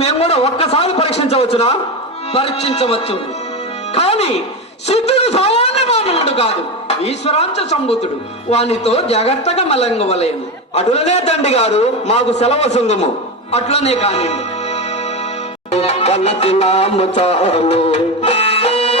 మేము కూడా ఒక్కసారి పరీక్షించవచ్చునా? పరీక్షించవచ్చు. కానీ సిద్ధుడు సామాన్య మానవుడు కాదు, ఈశ్వరాంశ సంభూతుడు. వానితో జాగ్రత్తగా మలంగవలేను. అటులనే తండ్రి గారు, మాకు సెలవు సంగము. అట్లనే కానివ్వండి. వలసినాము చాలు